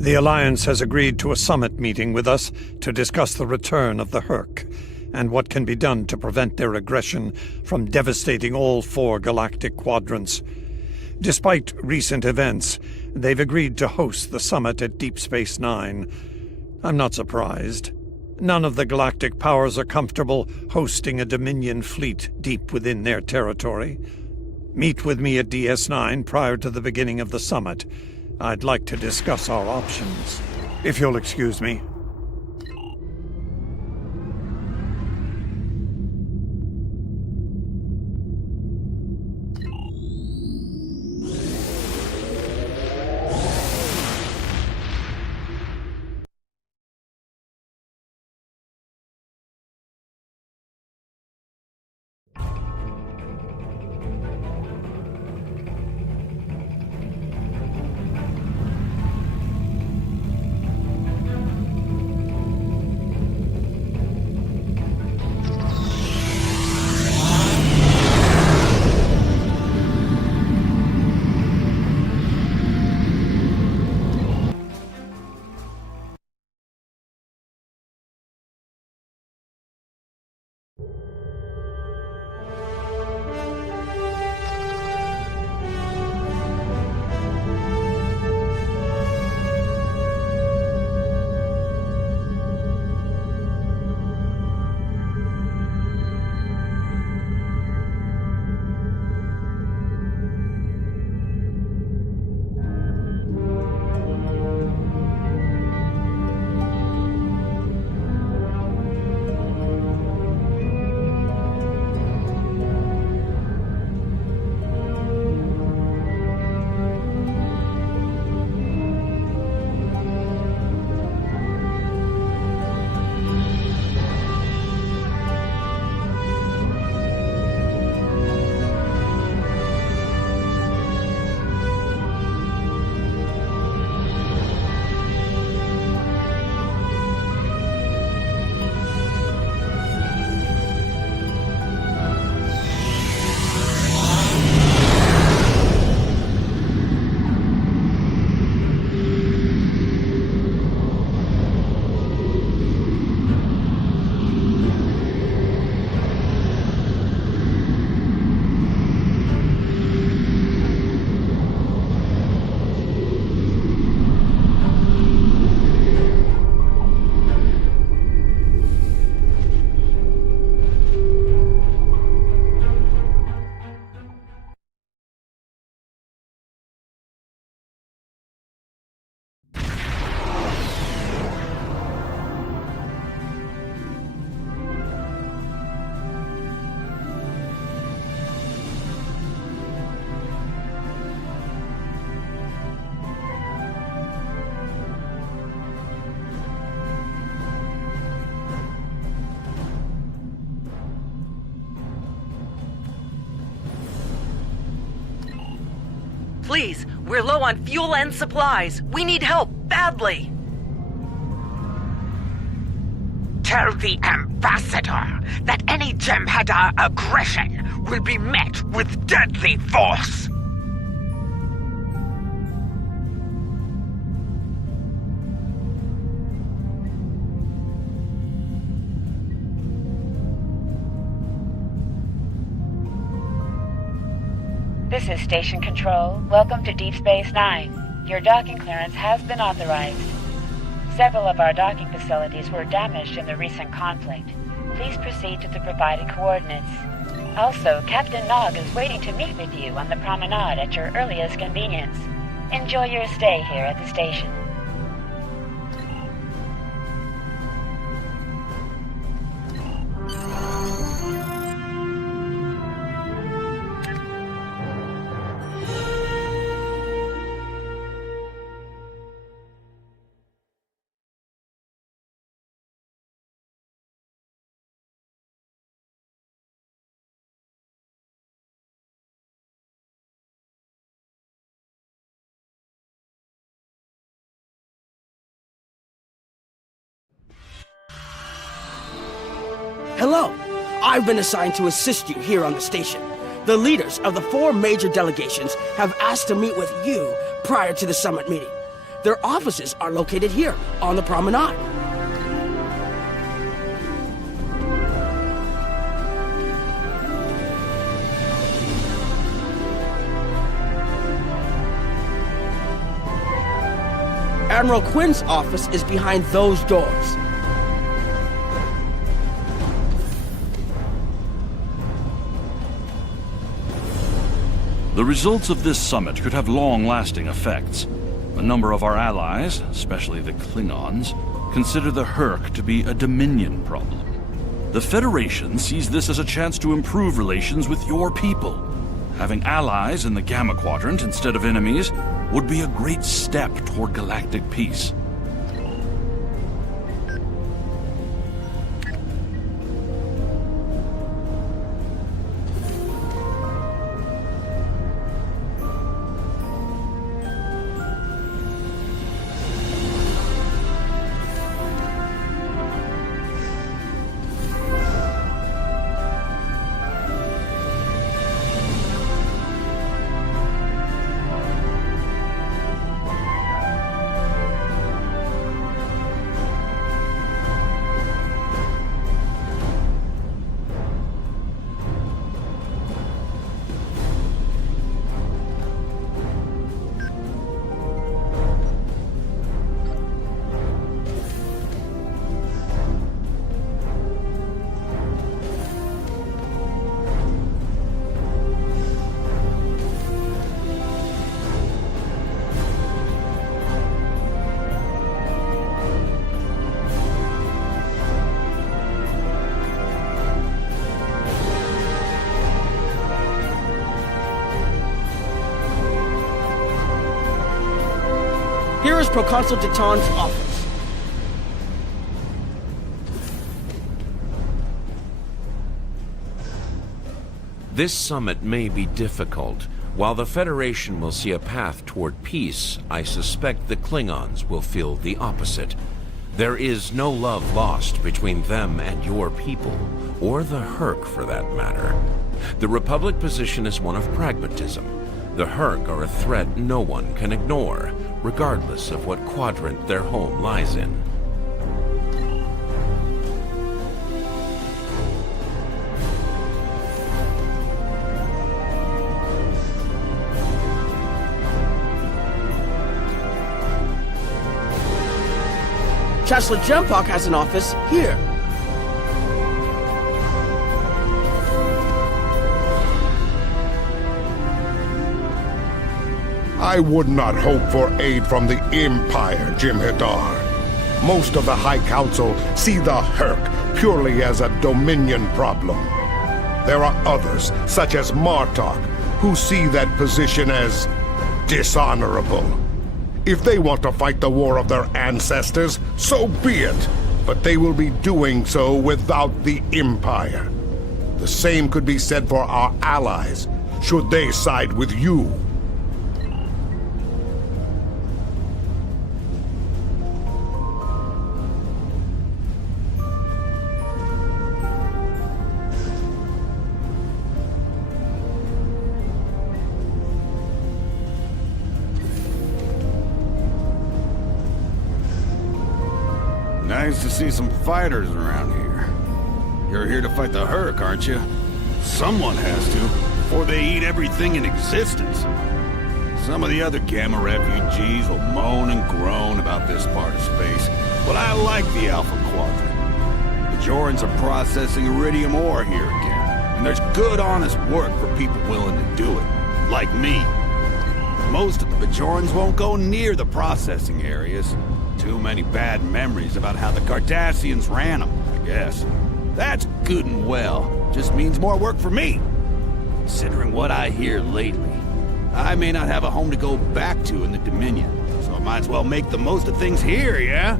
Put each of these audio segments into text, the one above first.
The Alliance has agreed to a summit meeting with us to discuss the return of the Hurk, and what can be done to prevent their aggression from devastating all 4 galactic quadrants. Despite recent events, they've agreed to host the summit at Deep Space Nine. I'm not surprised. None of the galactic powers are comfortable hosting a Dominion fleet deep within their territory. Meet with me at DS9 prior to the beginning of the summit. I'd like to discuss our options. If you'll excuse me. Please, we're low on fuel and supplies. We need help, badly. Tell the Ambassador that any Jem'Hadar aggression will be met with deadly force. This is Station Control. Welcome to Deep Space Nine. Your docking clearance has been authorized. Several of our docking facilities were damaged in the recent conflict. Please proceed to the provided coordinates. Also, Captain Nog is waiting to meet with you on the promenade at your earliest convenience. Enjoy your stay here at the station. Hello! I've been assigned to assist you here on the station. The leaders of the 4 major delegations have asked to meet with you prior to the summit meeting. Their offices are located here, on the promenade. Admiral Quinn's office is behind those doors. The results of this summit could have long-lasting effects. A number of our allies, especially the Klingons, consider the Hurk to be a Dominion problem. The Federation sees this as a chance to improve relations with your people. Having allies in the Gamma Quadrant instead of enemies would be a great step toward galactic peace. Here is Proconsul Deton's office. This summit may be difficult. While the Federation will see a path toward peace, I suspect the Klingons will feel the opposite. There is no love lost between them and your people, or the Hurk for that matter. The Republic position is one of pragmatism. The Hurk are a threat no one can ignore, regardless of what quadrant their home lies in. Chancellor Jempok has an office here. I would not hope for aid from the Empire, Jem'Hadar. Most of the High Council see the Hurk purely as a Dominion problem. There are others, such as Martok, who see that position as dishonorable. If they want to fight the war of their ancestors, so be it. But they will be doing so without the Empire. The same could be said for our allies, should they side with you. Nice to see some fighters around here. You're here to fight the Hurk, aren't you? Someone has to, before they eat everything in existence. Some of the other Gamma refugees will moan and groan about this part of space, but I like the Alpha Quadrant. The Bajorans are processing iridium ore here again, and there's good, honest work for people willing to do it, like me. Most of the Bajorans won't go near the processing areas. Too many bad memories about how the Cardassians ran them, I guess. That's good and well. Just means more work for me. Considering what I hear lately, I may not have a home to go back to in the Dominion, so I might as well make the most of things here, yeah?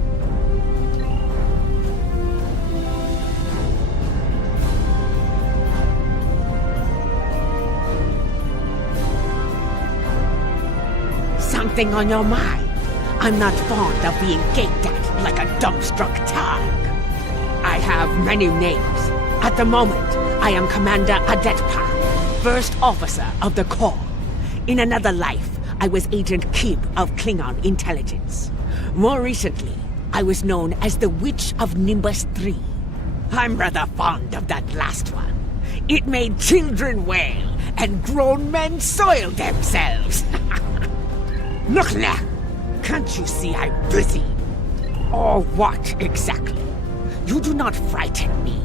Something on your mind? I'm not fond of being gaped at like a dumbstruck targ. I have many names. At the moment, I am Commander Adetpa, First Officer of the Corps. In another life, I was Agent Kib of Klingon Intelligence. More recently, I was known as the Witch of Nimbus 3. I'm rather fond of that last one. It made children wail and grown men soil themselves. Look now! Can't you see I'm busy? Or what exactly? You do not frighten me,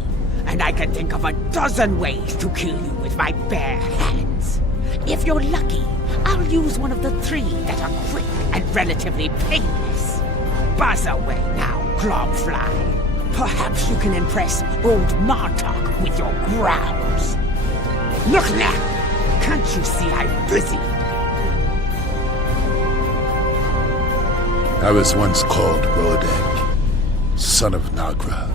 and I can think of a dozen ways to kill you with my bare hands. If you're lucky, I'll use one of the 3 that are quick and relatively painless. Buzz away now, Globfly. Perhaps you can impress old Martok with your growls. Look now! Can't you see I'm busy? I was once called Rodek, son of Nagra.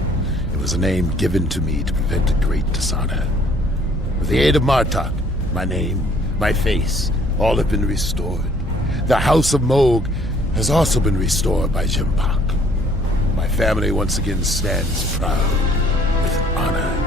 It was a name given to me to prevent a great dishonor. With the aid of Martok, my name, my face, all have been restored. The House of Moog has also been restored by Jimpak. My family once again stands proud with honor.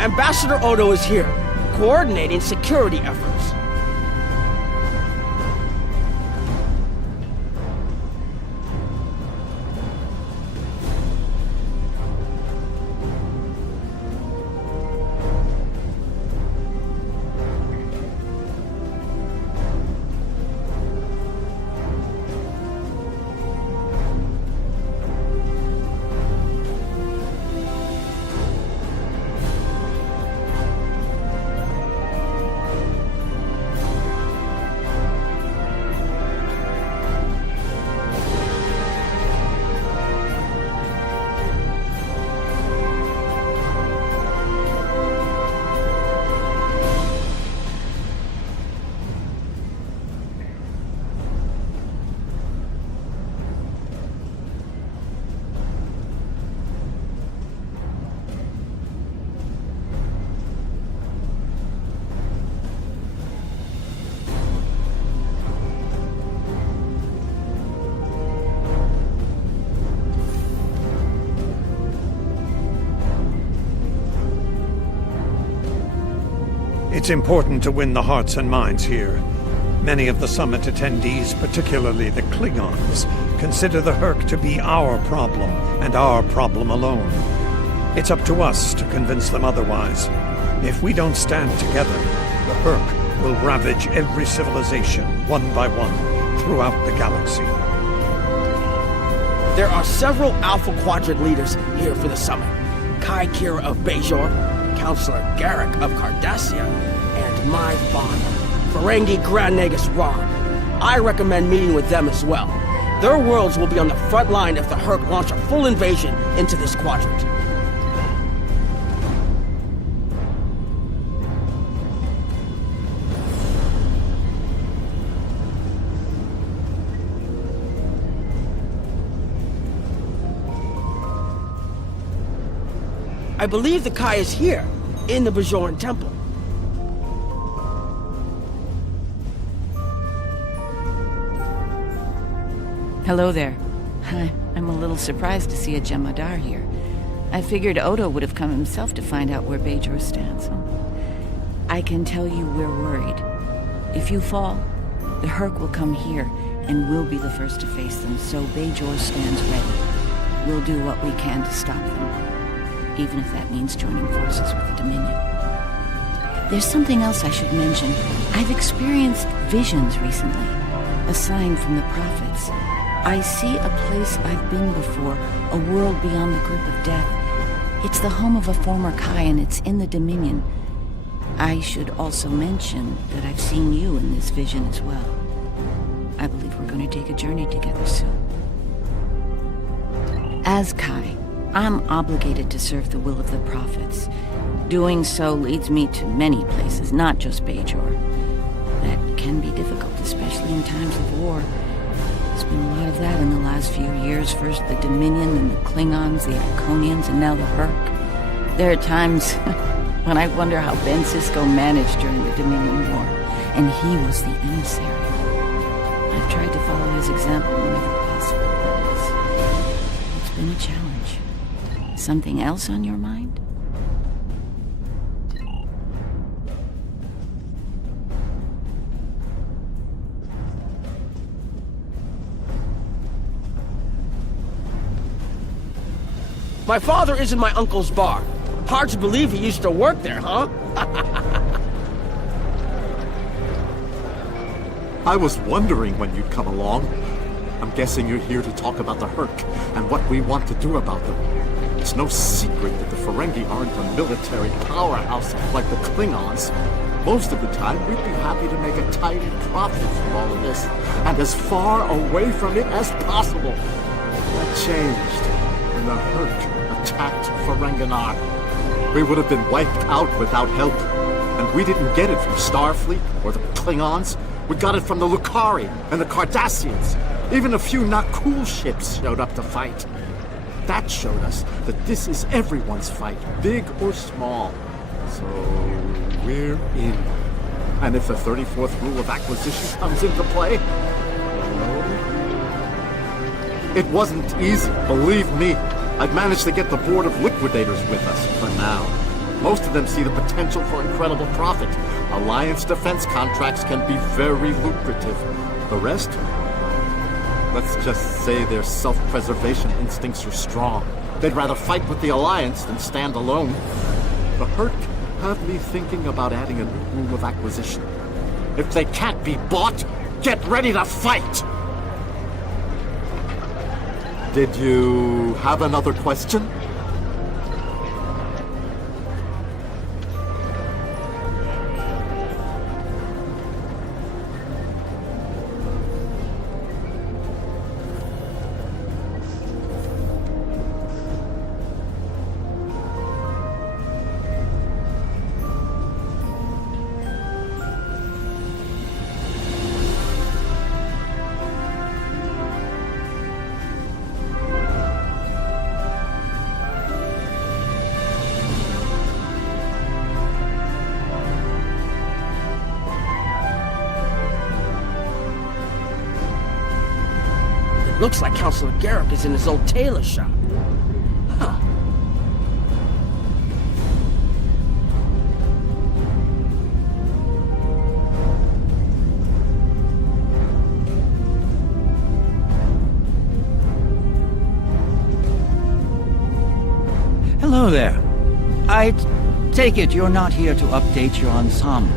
Ambassador Odo is here, coordinating security efforts. It's important to win the hearts and minds here. Many of the summit attendees, particularly the Klingons, consider the Herc to be our problem, and our problem alone. It's up to us to convince them otherwise. If we don't stand together, the Herc will ravage every civilization, one by one, throughout the galaxy. There are several Alpha Quadrant leaders here for the summit. Kai Kira of Bajor, Counselor Garrick of Cardassia, and my father, Ferengi Grand Nagus Ron. I recommend meeting with them as well. Their worlds will be on the front line if the Herc launch a full invasion into this quadrant. I believe the Kai is here, in the Bajoran Temple. Hello there. I'm a little surprised to see a Jem'Hadar here. I figured Odo would have come himself to find out where Bajor stands. I can tell you we're worried. If you fall, the Herc will come here, and we'll be the first to face them, so Bajor stands ready. we'll do what we can to stop them, even if that means joining forces with the Dominion. There's something else I should mention. I've experienced visions recently, a sign from the prophets. I see a place I've been before, a world beyond the grip of death. It's the home of a former Kai, and it's in the Dominion. I should also mention that I've seen you in this vision as well. I believe we're going to take a journey together soon. As Kai, I'm obligated to serve the will of the prophets. Doing so leads me to many places, not just Bajor. That can be difficult, especially in times of war. There's been a lot of that in the last few years. First the Dominion, then the Klingons, the Iconians, and now the Hurk. There are times when I wonder how Ben Sisko managed during the Dominion War, and he was the emissary. I've tried to follow his example whenever possible, but it's been a challenge. Something else on your mind? My father is in my uncle's bar. Hard to believe he used to work there, huh? I was wondering when you'd come along. I'm guessing you're here to talk about the Hurk and what we want to do about them. It's no secret that the Ferengi aren't a military powerhouse like the Klingons. Most of the time, we'd be happy to make a tidy profit from all of this, and as far away from it as possible. That changed when the Hurk attacked Ferenginar. We would have been wiped out without help. And we didn't get it from Starfleet or the Klingons. We got it from the Lukari and the Cardassians. Even a few not cool ships showed up to fight. That showed us that this is everyone's fight, big or small. So we're in. And if the 34th rule of acquisition comes into play, it wasn't easy, believe me. I've managed to get the Board of Liquidators with us for now. Most of them see the potential for incredible profit. Alliance defense contracts can be very lucrative. The rest? Let's just say their self-preservation instincts are strong. They'd rather fight with the Alliance than stand alone. The Hurk have me thinking about adding a new rule of acquisition. If they can't be bought, get ready to fight! Did you have another question? Looks like Counselor Garrick is in his old tailor shop. Huh. Hello there. I take it you're not here to update your ensemble.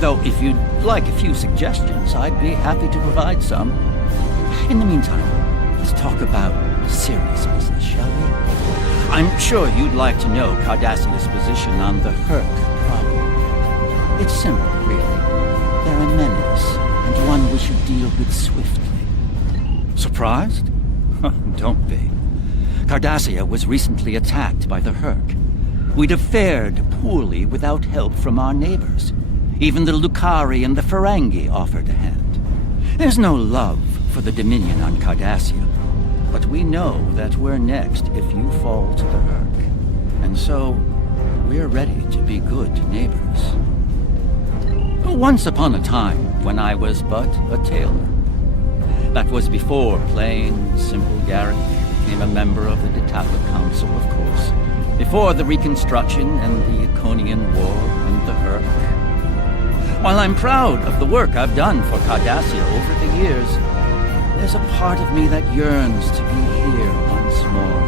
Though if you'd like a few suggestions, I'd be happy to provide some. In the meantime, let's talk about serious business, shall we? I'm sure you'd like to know Cardassia's position on the Hurk problem. It's simple, really. They're a menace, and one we should deal with swiftly. Surprised? Don't be. Cardassia was recently attacked by the Hurk. We'd have fared poorly without help from our neighbors. Even the Lukari and the Ferengi offered a hand. There's no love for the Dominion on Cardassia, but we know that we're next if you fall to the Hurk. And so, we're ready to be good neighbors. Once upon a time, when I was but a tailor. That was before plain, simple Garrick became a member of the Detapa Council, of course. Before the Reconstruction and the Iconian War and the Hurk. While I'm proud of the work I've done for Cardassia over the years, there's a part of me that yearns to be here once more.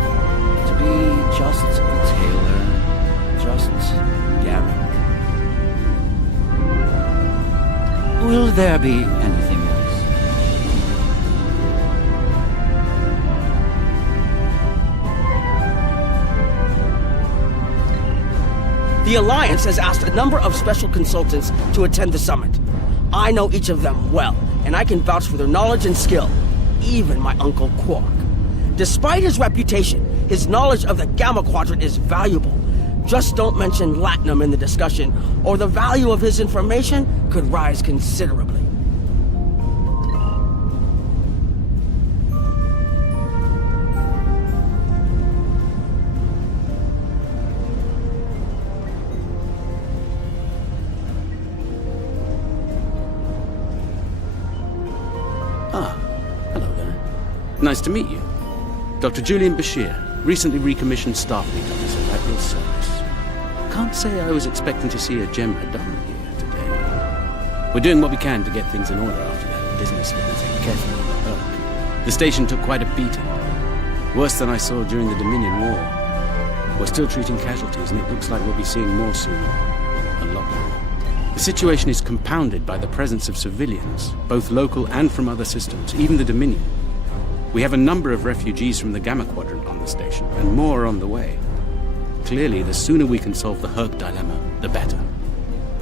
Should there be anything else? The Alliance has asked a number of special consultants to attend the summit. I know each of them well, and I can vouch for their knowledge and skill. Even my Uncle Quark. Despite his reputation, his knowledge of the Gamma Quadrant is valuable. Just don't mention Latinum in the discussion, or the value of his information could rise considerably. Nice to meet you. Dr. Julian Bashir, recently recommissioned staff lead officer at your service. Can't say I was expecting to see a Jem'Hadar here today. We're doing what we can to get things in order after that business with the Kefir and the Urk. The station took quite a beating. Worse than I saw during the Dominion War. We're still treating casualties, and it looks like we'll be seeing more soon. A lot more. The situation is compounded by the presence of civilians, both local and from other systems, even the Dominion. We have a number of refugees from the Gamma Quadrant on the station, and more are on the way. Clearly, the sooner we can solve the Herc dilemma, the better.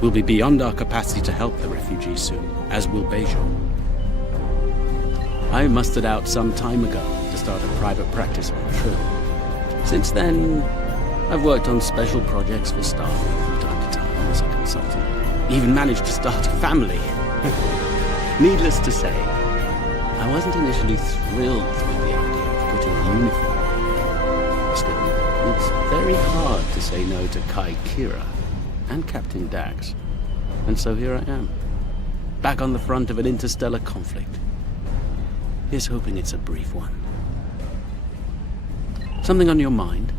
We'll be beyond our capacity to help the refugees soon, as will Bajor. I mustered out some time ago to start a private practice on Trill. Since then, I've worked on special projects for Starfleet from time to time as a consultant. Even managed to start a family. Needless to say, I wasn't initially thrilled with the idea of putting a uniform on. Still, it's very hard to say no to Kai Kira and Captain Dax. And so here I am, back on the front of an interstellar conflict. Here's hoping it's a brief one. Something on your mind?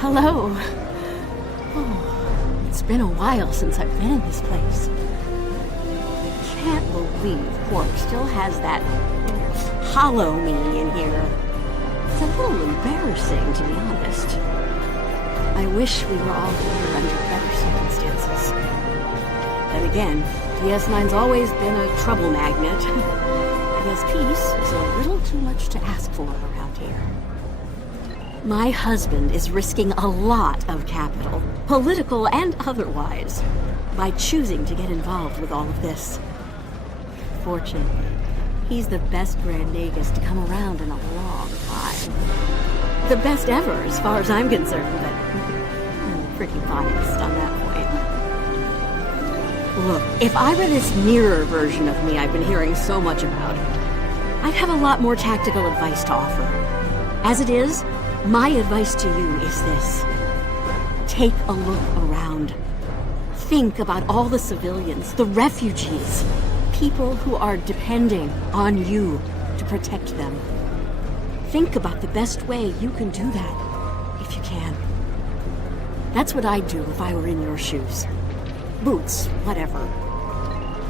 Hello. Oh, it's been a while since I've been in this place. Can't believe Quark still has that hollow me in here. It's a little embarrassing, to be honest. I wish we were all here under better circumstances. Then again, DS9's always been a trouble magnet. I guess peace is a little too much to ask for around here. My husband is risking a lot of capital, political and otherwise, by choosing to get involved with all of this. Fortunately, he's the best Grand Nagus to come around in a long time. The best ever, as far as I'm concerned, but I'm pretty biased on that point. Look, if I were this nearer version of me I've been hearing so much about, I'd have a lot more tactical advice to offer. As it is, my advice to you is this. Take a look around. Think about all the civilians, the refugees, people who are depending on you to protect them. Think about the best way you can do that, if you can. That's what I'd do if I were in your shoes. Boots, whatever.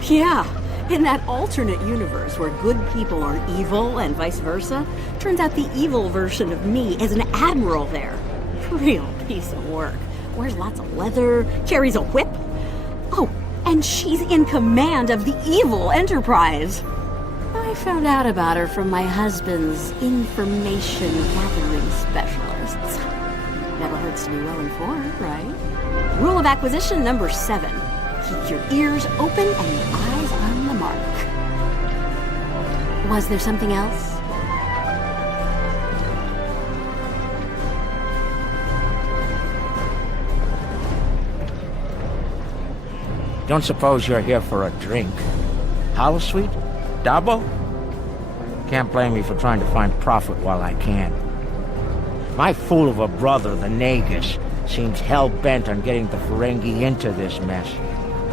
Yeah, in that alternate universe where good people are evil and vice versa, turns out the evil version of me is an admiral there. Real piece of work. Wears lots of leather, carries a whip. Oh, and she's in command of the evil Enterprise. I found out about her from my husband's information gathering specialists. Never hurts to be well informed, right? Rule of acquisition number 7. Keep your ears open and your eyes on the mark. Was there something else? Don't suppose you're here for a drink? Holosuite? Dabo? Can't blame me for trying to find profit while I can. My fool of a brother, the Nagus, seems hell-bent on getting the Ferengi into this mess.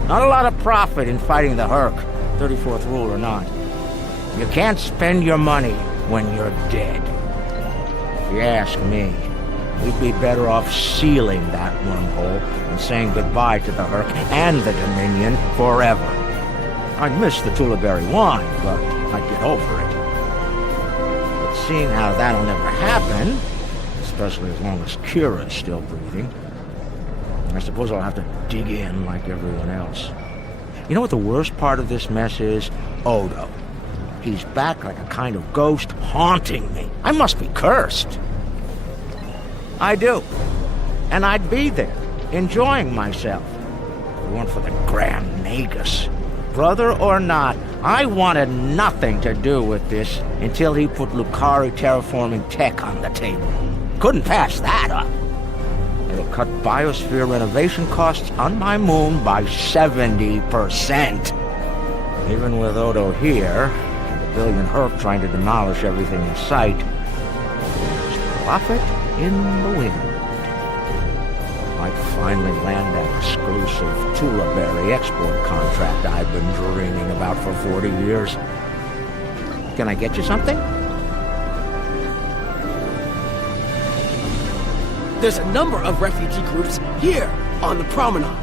Not a lot of profit in fighting the Herc, 34th rule or not. You can't spend your money when you're dead. If you ask me, we'd be better off sealing that wormhole and saying goodbye to the Herc and the Dominion forever. I miss the Tullaberry wine, but I'd get over it. But seeing how that'll never happen, especially as long as Kira's still breathing, I suppose I'll have to dig in like everyone else. You know what the worst part of this mess is? Odo. He's back like a kind of ghost haunting me. I must be cursed. I do. And I'd be there, enjoying myself. If it weren't for the Grand Nagus. Brother or not, I wanted nothing to do with this until he put Lukari terraforming tech on the table. Couldn't pass that up. It'll cut biosphere renovation costs on my moon by 70%. Even with Odo here, and a billion Herc trying to demolish everything in sight, there's profit in the wind. Might finally land that exclusive Tullaberry export contract I've been dreaming about for 40 years. Can I get you something? There's a number of refugee groups here on the promenade.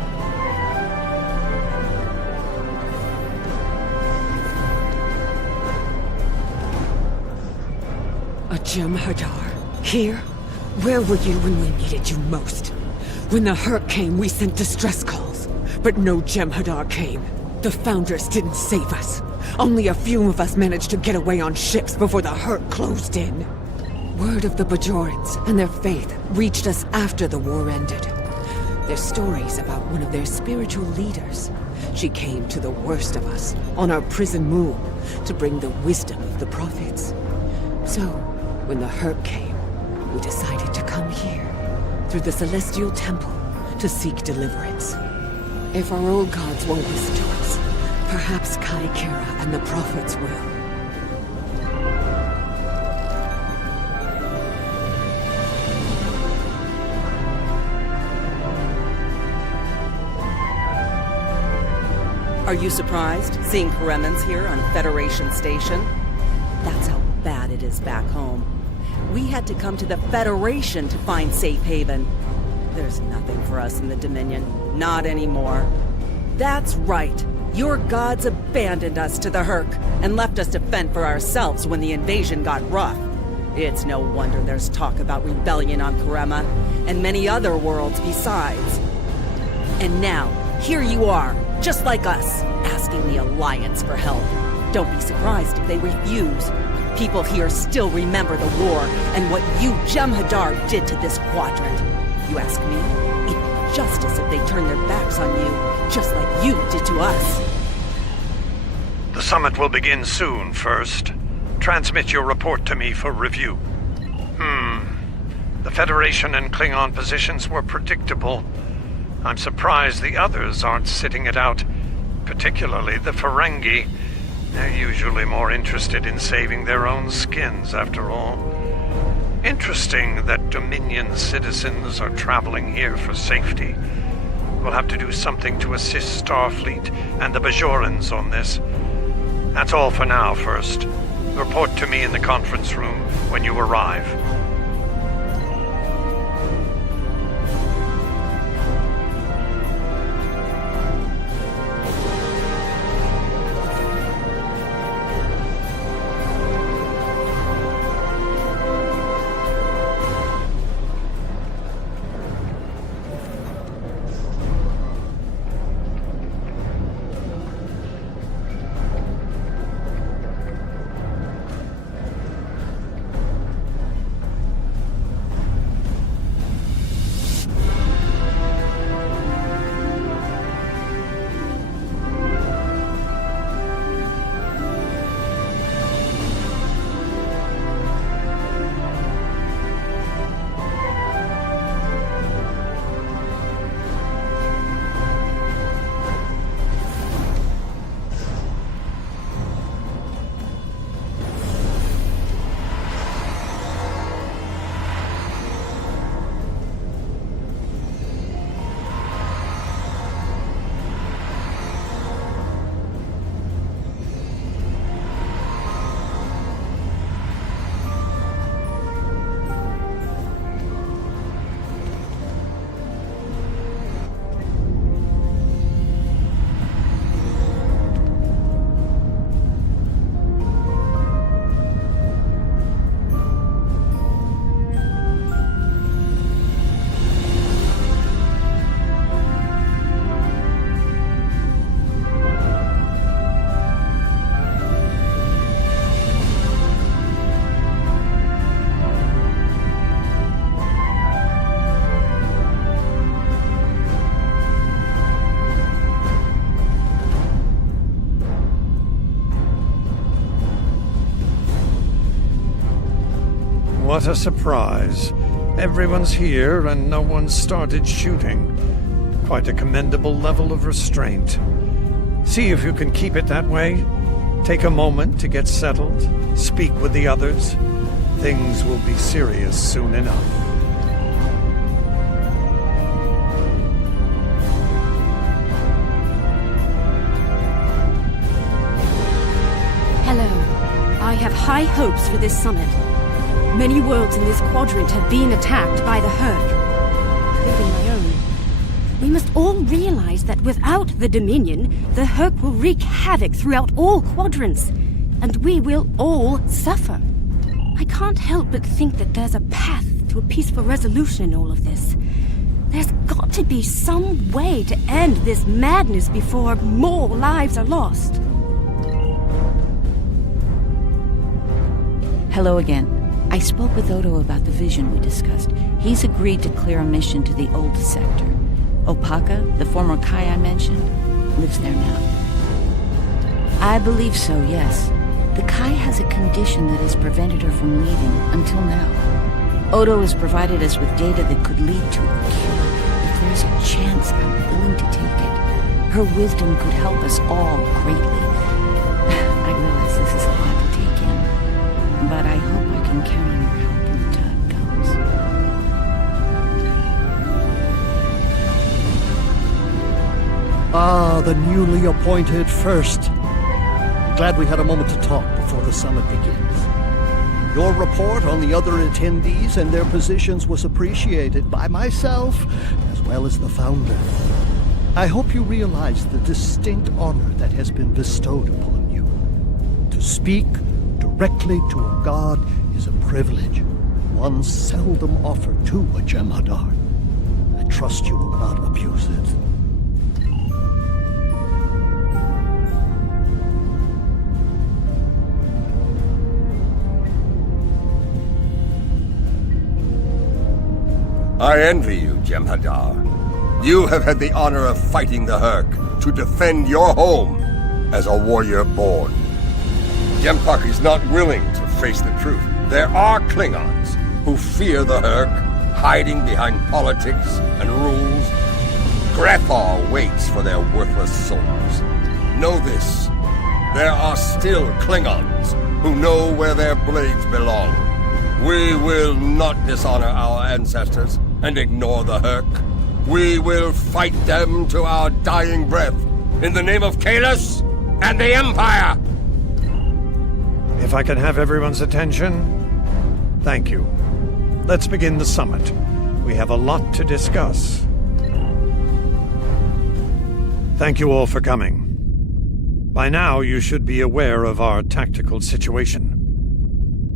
A Jem'Hadar? Here? Where were you when we needed you most? When the Herc came, we sent distress calls. But no Jem'Hadar came. The Foundress didn't save us. Only a few of us managed to get away on ships before the Herc closed in. Word of the Bajorans and their faith reached us after the war ended. Their stories about one of their spiritual leaders. She came to the worst of us, on our prison moon, to bring the wisdom of the prophets. So, when the Herc came, we decided to come here, through the Celestial Temple, to seek deliverance. If our old gods won't listen to us, perhaps Kai Kira and the prophets will. Are you surprised, seeing Kremens here on Federation Station? That's how bad it is back home. We had to come to the Federation to find safe haven. There's nothing for us in the Dominion. Not anymore. That's right. Your gods abandoned us to the Herc and left us to fend for ourselves when the invasion got rough. It's no wonder there's talk about rebellion on Karema and many other worlds besides. And now, here you are, just like us, asking the Alliance for help. Don't be surprised if they refuse. People here still remember the war and what you Jem'Hadar did to this quadrant. You ask me, it'd be justice if they turned their backs on you, just like you did to us. The summit will begin soon. First, transmit your report to me for review. The Federation and Klingon positions were predictable. I'm surprised the others aren't sitting it out, particularly the Ferengi. They're usually more interested in saving their own skins, after all. Interesting that Dominion citizens are traveling here for safety. We'll have to do something to assist Starfleet and the Bajorans on this. That's all for now. First, report to me in the conference room when you arrive. What a surprise. Everyone's here and no one started shooting. Quite a commendable level of restraint. See if you can keep it that way. Take a moment to get settled. Speak with the others. Things will be serious soon enough. Hello. I have high hopes for this summit. Many worlds in this quadrant have been attacked by the Herc, including my own. We must all realize that without the Dominion, the Herc will wreak havoc throughout all quadrants, and we will all suffer. I can't help but think that there's a path to a peaceful resolution in all of this. There's got to be some way to end this madness before more lives are lost. Hello again. I spoke with Odo about the vision we discussed. He's agreed to clear a mission to the old sector. Opaka, the former Kai I mentioned, lives there now. I believe so, yes. The Kai has a condition that has prevented her from leaving until now. Odo has provided us with data that could lead to a cure. If there's a chance, I'm willing to take it. Her wisdom could help us all greatly. I realize this is a lot to take in, but I hope I can count on your help when the time comes. Ah, the newly appointed first. Glad we had a moment to talk before the summit begins. Your report on the other attendees and their positions was appreciated by myself as well as the founder. I hope you realize the distinct honor that has been bestowed upon you. To speak directly to a god is a privilege, one seldom offered to a Jem'Hadar. I trust you will not abuse it. I envy you, Jem'Hadar. You have had the honor of fighting the Herc to defend your home as a warrior born. Jem'Hadar is not willing to face the truth. There are Klingons who fear the Herc, hiding behind politics and rules. Grethar waits for their worthless souls. Know this. There are still Klingons who know where their blades belong. We will not dishonor our ancestors and ignore the Herc. We will fight them to our dying breath in the name of Kahless and the Empire! If I can have everyone's attention, thank you. Let's begin the summit. We have a lot to discuss. Thank you all for coming. By now, you should be aware of our tactical situation.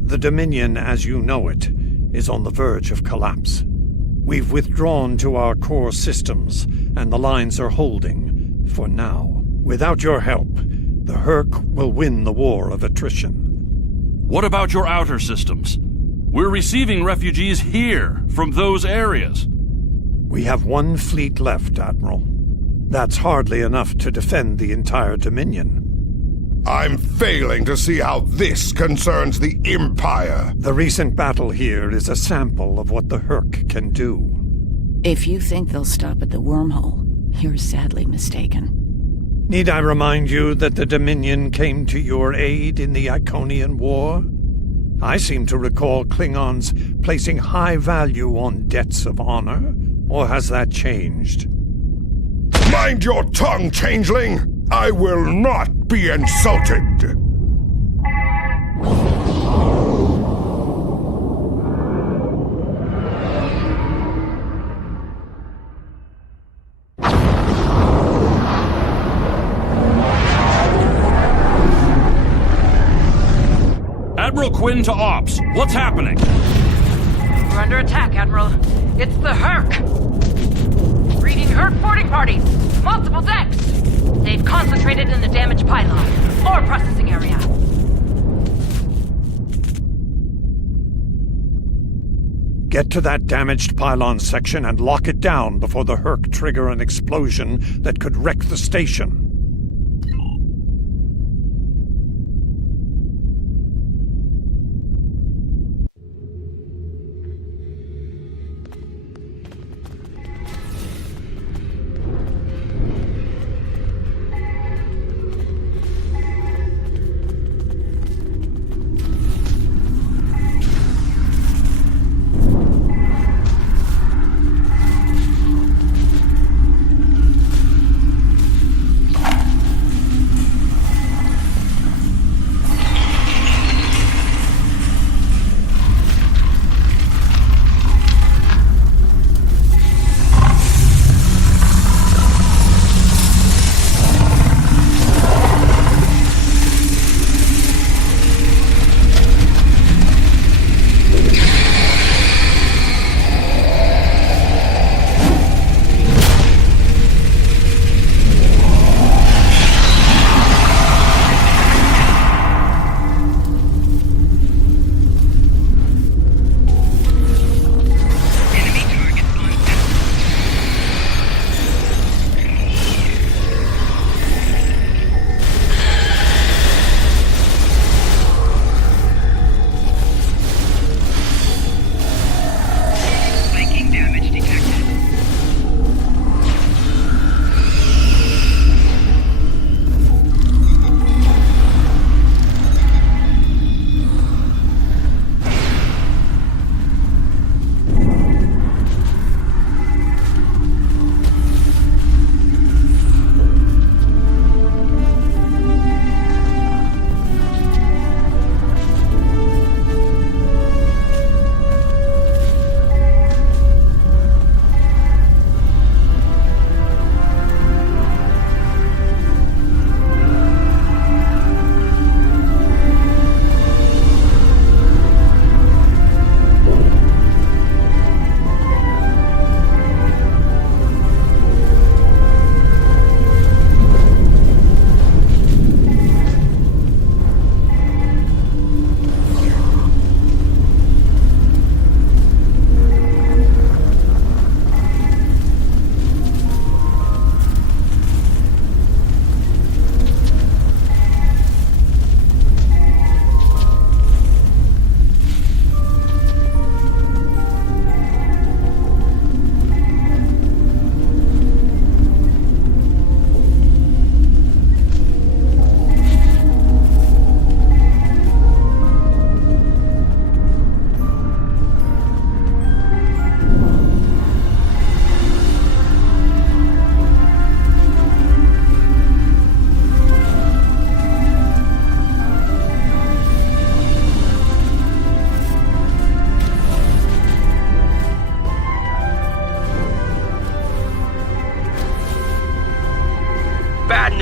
The Dominion, as you know it, is on the verge of collapse. We've withdrawn to our core systems, and the lines are holding, for now. Without your help, the Herc will win the war of attrition. What about your outer systems? We're receiving refugees here, from those areas. We have one fleet left, Admiral. That's hardly enough to defend the entire Dominion. I'm failing to see how this concerns the Empire. The recent battle here is a sample of what the Herc can do. If you think they'll stop at the wormhole, you're sadly mistaken. Need I remind you that the Dominion came to your aid in the Iconian War? I seem to recall Klingons placing high value on debts of honor, or has that changed? Mind your tongue, changeling! I will not be insulted! Admiral Quinn to Ops. What's happening? We're under attack, Admiral. It's the Herc! Reading Herc boarding parties! Multiple decks! They've concentrated in the damaged pylon. Ore processing area. Get to that damaged pylon section and lock it down before the Herc trigger an explosion that could wreck the station.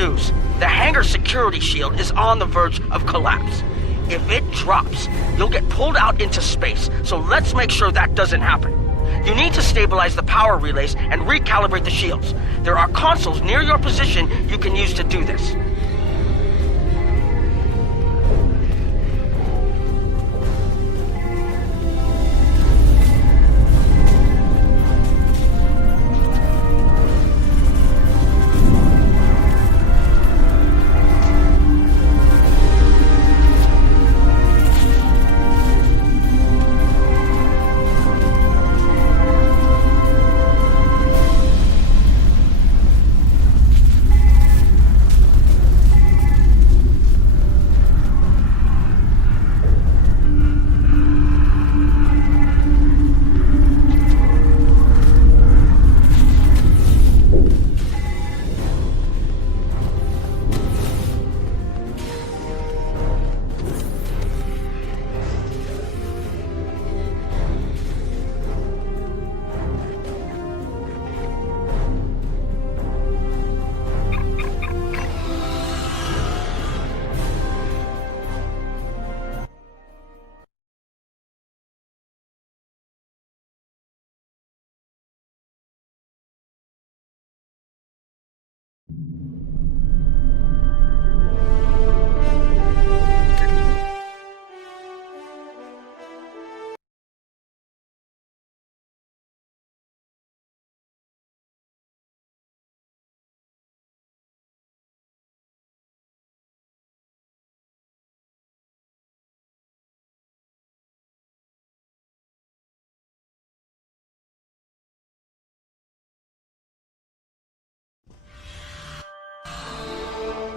news. The hangar security shield is on the verge of collapse. If it drops, you'll get pulled out into space, so let's make sure that doesn't happen. You need to stabilize the power relays and recalibrate the shields. There are consoles near your position you can use to do this.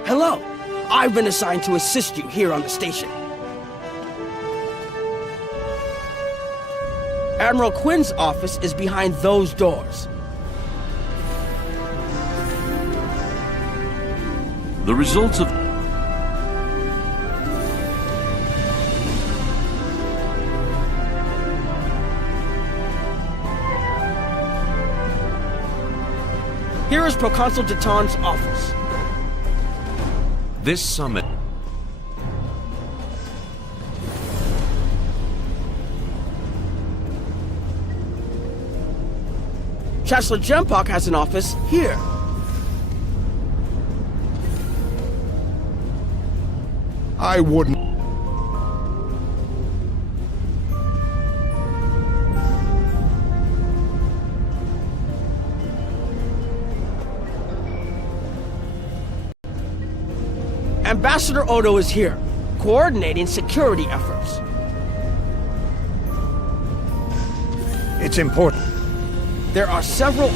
Hello! I've been assigned to assist you here on the station. Admiral Quinn's office is behind those doors. The results of... Here is Proconsul Deton's office. This summit... Chancellor Jempak has an office here. I wouldn't... Ambassador Odo is here, coordinating security efforts. It's important. There are several...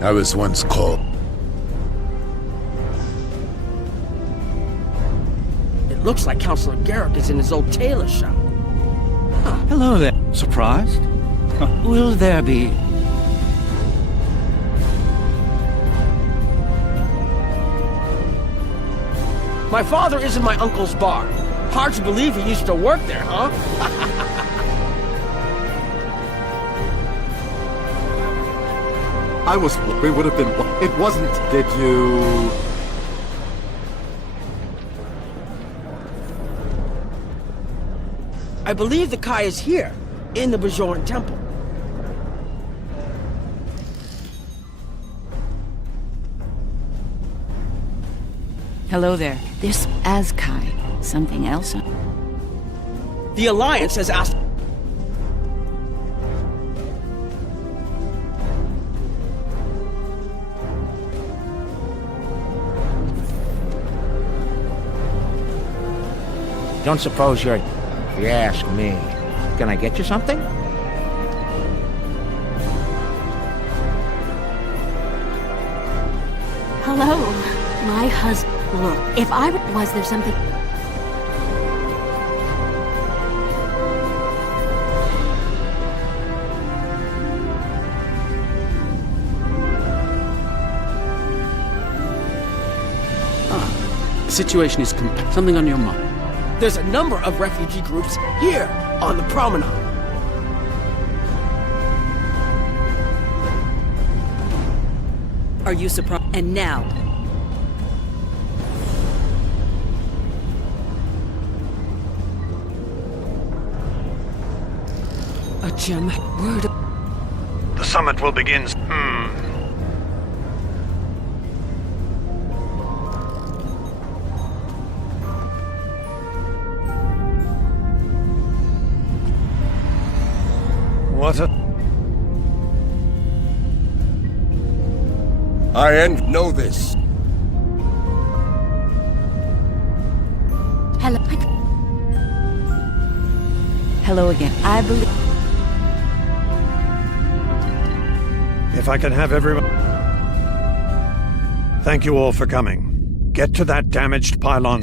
I was once called. It looks like Counselor Garrick is in his old tailor shop. Hello there. Surprised? Will there be... My father is in my uncle's bar. Hard to believe he used to work there, huh? I was... It would have been... It wasn't... Did you... I believe the Kai is here, in the Bajoran Temple. Hello there. This Azkai. Something else? The Alliance has asked... Don't suppose you're... If you ask me, can I get you something? Hello, my husband. Look, if I was there something... situation is something on your mind? There's a number of refugee groups here on the promenade. Are you surprised? And now, A gem word. The summit will begin. What a... I know this. Hello. Hello again. I believe... If I can have everyone... Thank you all for coming. Get to that damaged pylon.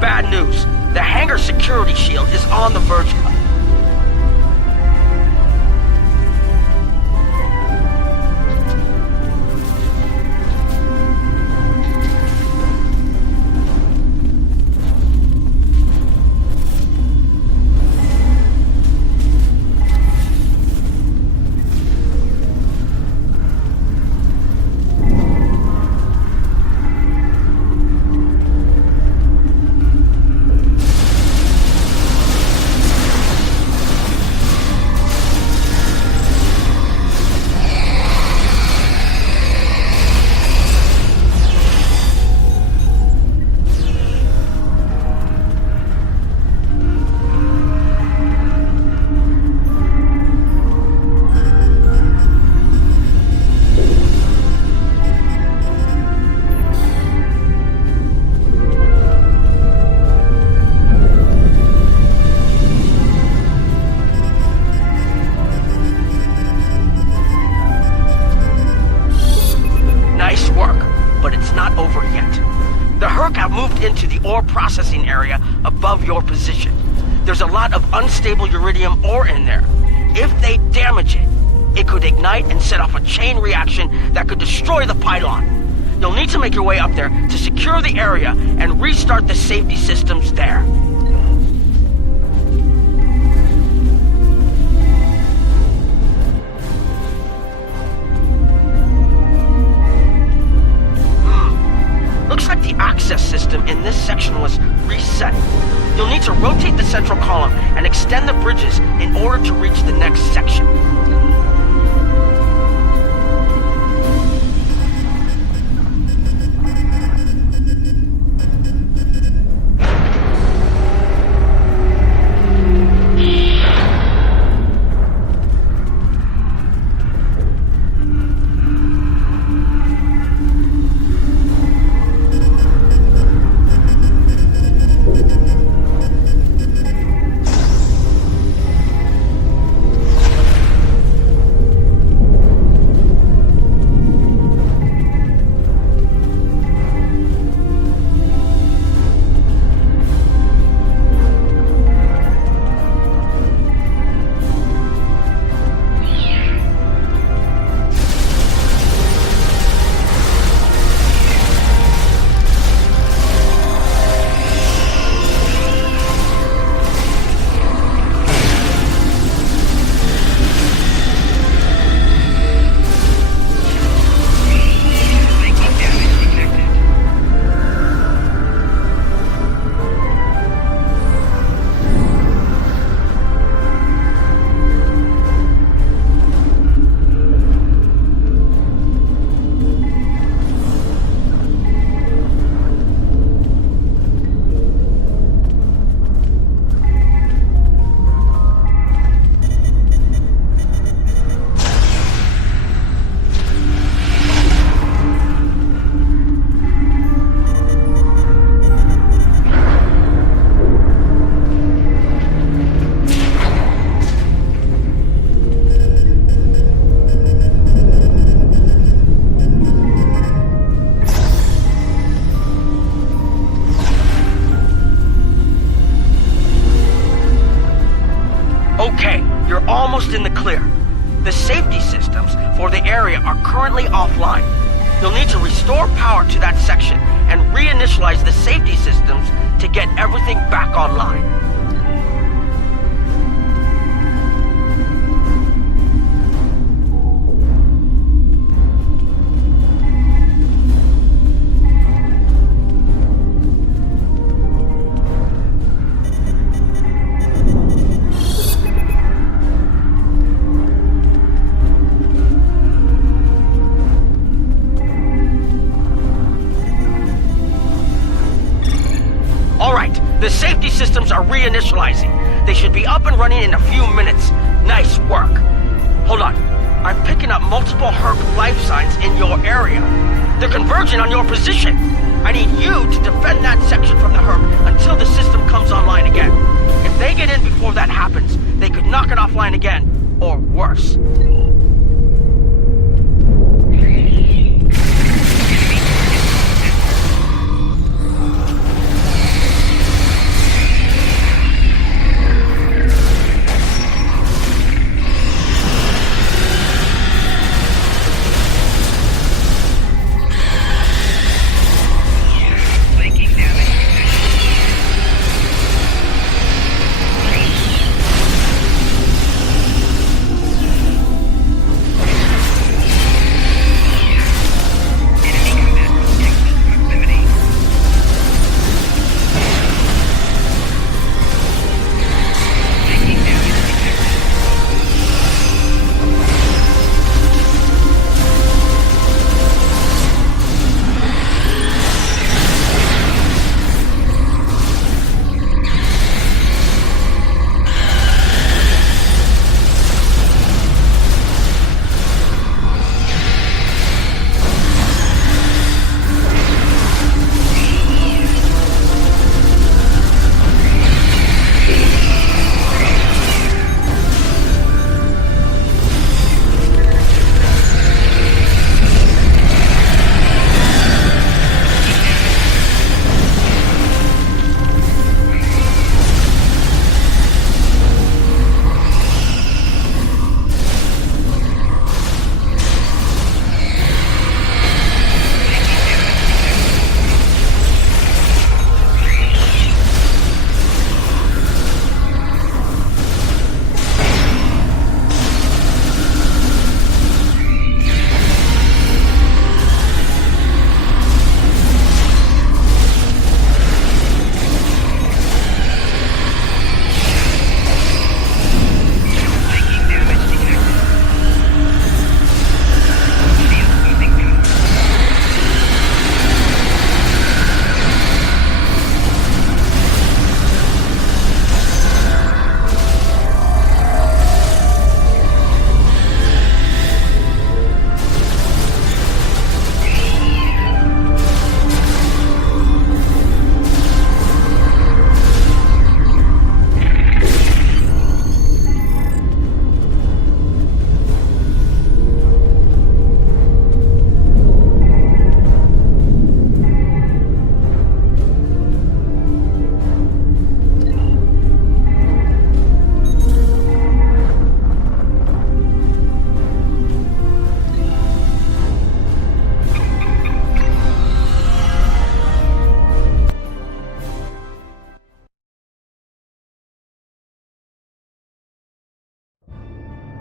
Bad news. The hangar security shield is on the verge of... into the ore processing area above your position. There's a lot of unstable uridium ore in there. If they damage it, it could ignite and set off a chain reaction that could destroy the pylon. You'll need to make your way up there to secure the area and restart the safety systems there. Looks like the access system in this section was reset. You'll need to rotate the central column and extend the bridges in order to reach the next section. the area are currently offline. You'll need to restore power to that section and reinitialize the safety systems to get everything back online. The safety systems are reinitializing. They should be up and running in a few minutes. Nice work. Hold on. I'm picking up multiple Herc life signs in your area. They're converging on your position. I need you to defend that section from the Herc until the system comes online again. If they get in before that happens, they could knock it offline again, or worse.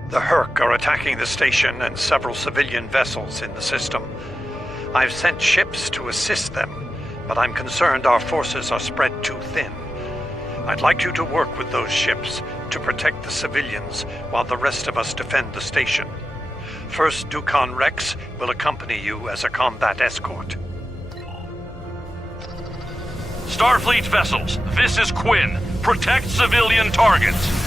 The Herc are attacking the station and several civilian vessels in the system. I've sent ships to assist them, but I'm concerned our forces are spread too thin. I'd like you to work with those ships to protect the civilians while the rest of us defend the station. First Dukan Rex will accompany you as a combat escort. Starfleet vessels, this is Quinn. Protect civilian targets.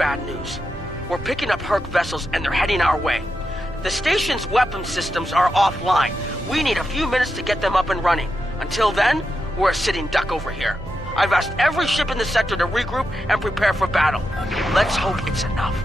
bad news. We're picking up Herc vessels and they're heading our way. The station's weapon systems are offline. We need a few minutes to get them up and running. Until then, we're a sitting duck over here. I've asked every ship in the sector to regroup and prepare for battle. Let's hope it's enough.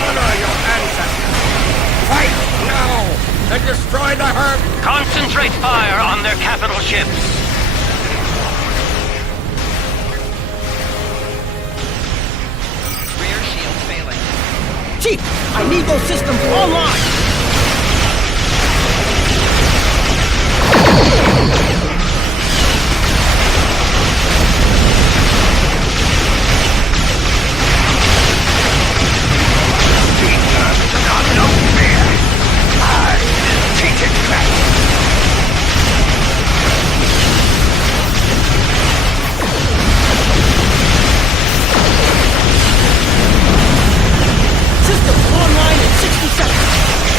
Honor your ancestors! Fight now and destroy the Herc! Concentrate fire on their capital ships! Chief, I need those systems online! Systems online in 60 seconds!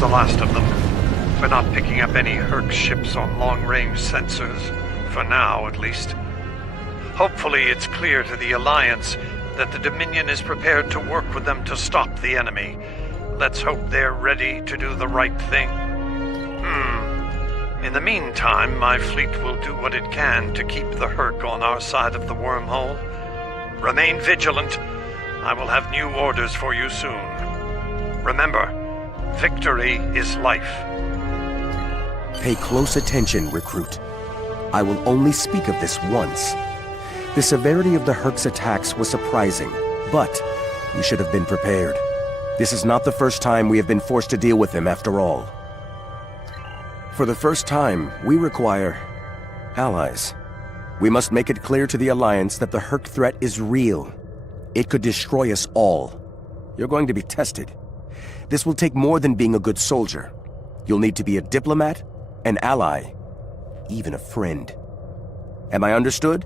the last of them. We're not picking up any Herc ships on long-range sensors, for now at least. Hopefully it's clear to the Alliance that the Dominion is prepared to work with them to stop the enemy. Let's hope they're ready to do the right thing. In the meantime, my fleet will do what it can to keep the Herc on our side of the wormhole. Remain vigilant. I will have new orders for you soon. Remember, victory is life. Pay close attention, recruit. I will only speak of this once. The severity of the Herc's attacks was surprising, but we should have been prepared. This is not the first time we have been forced to deal with them, after all. For the first time, we require allies. We must make it clear to the Alliance that the Herc threat is real. It could destroy us all. You're going to be tested. This will take more than being a good soldier. You'll need to be a diplomat, an ally, even a friend. Am I understood?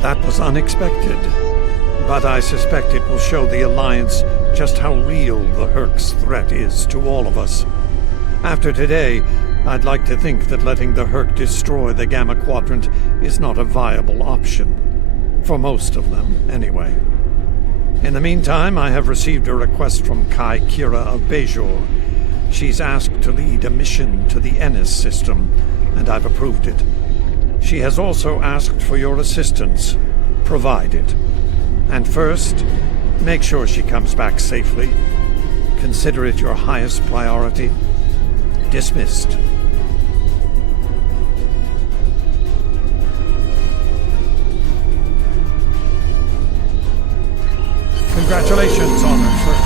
That was unexpected, but I suspect it will show the Alliance just how real the Herc's threat is to all of us. After today, I'd like to think that letting the Herc destroy the Gamma Quadrant is not a viable option. For most of them, anyway. In the meantime, I have received a request from Kai Kira of Bajor. She's asked to lead a mission to the Ennis system, and I've approved it. She has also asked for your assistance. Provide it. And first, make sure she comes back safely. Consider it your highest priority. Dismissed. Congratulations, Honored First.